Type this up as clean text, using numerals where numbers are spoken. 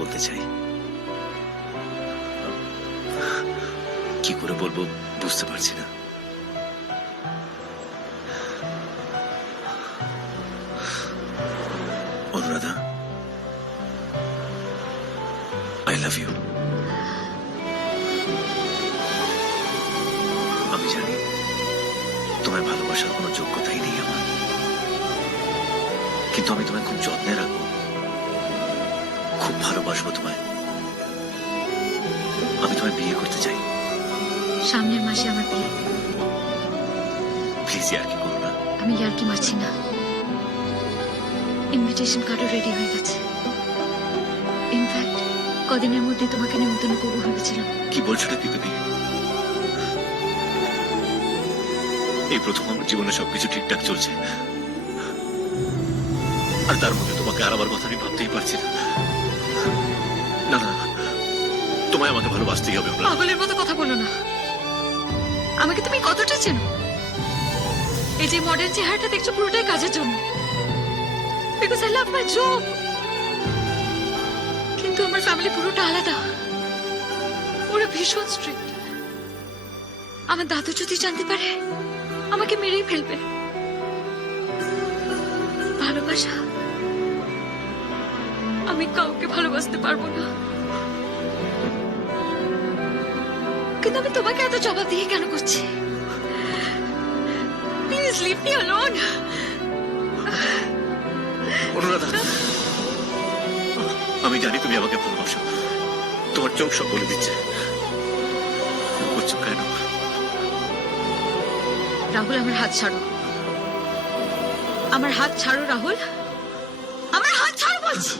বলতে চাই। কি করে বলবো বুঝতে পারছি না। Anuradha, I love you. আমি জানি তোমায় ভালোবাসার কোনো যোগ্যতাই নেই আমার, কিন্তু আমি তোমায় খুব যত্নে রাখবো, খুব ভালোবাসবো তোমায়। আমি তোমায় বিয়ে করতে চাই। সামনের মাসে আমার বিয়ে। প্লিজ ইয়ার্কি করো না। আমি ইয়ার্কি মারছি না। ইনভিটেশন কার্ডও রেডি হয়ে গেছে। ইনফ্যাক্ট কদিনের মধ্যে তোমাকে নিমন্ত্রণ করবো ভেবেছিলাম। কি বলছোটা কি তুমি? এই প্রথম আমার জীবনে সবকিছু ঠিকঠাক চলছে, আর তার মধ্যে তোমাকে আর আমার কথা আমি ভাবতেই পারছি না। না না, তোমায় আমাকে ভালোবাসতেই হবে। পাগলের মতো কথা বলো না। আমাকে তুমি কতটা চেনো? এই যে মডেল চেহারাটা দেখছো পুরোটাই কাজের জন্য, because I love my job. কিন্তু আমার ফ্যামিলি পুরোটা আলাদা। ওরা ভীষণ স্ট্রিক্ট। আমার দাদু যদি জানতে পারে আমাকে মেরেই ফেলবে। ভালোবাসা, আমি কাউকে ভালোবাসতে পারবো না। কিন্তু আমি তোমাকে এত জবাব দিয়ে কেন করছি? Please leave me alone. Anuradha, আমি জানি তুমি আমাকে ভালোবাসো, তোমার চোখ সব বলে দিচ্ছে। করছো কেন? রাহুল, আমার হাত ছাড়ো। আমার হাত ছাড়ো রাহুল, আমার হাত ছাড়ো বলছি।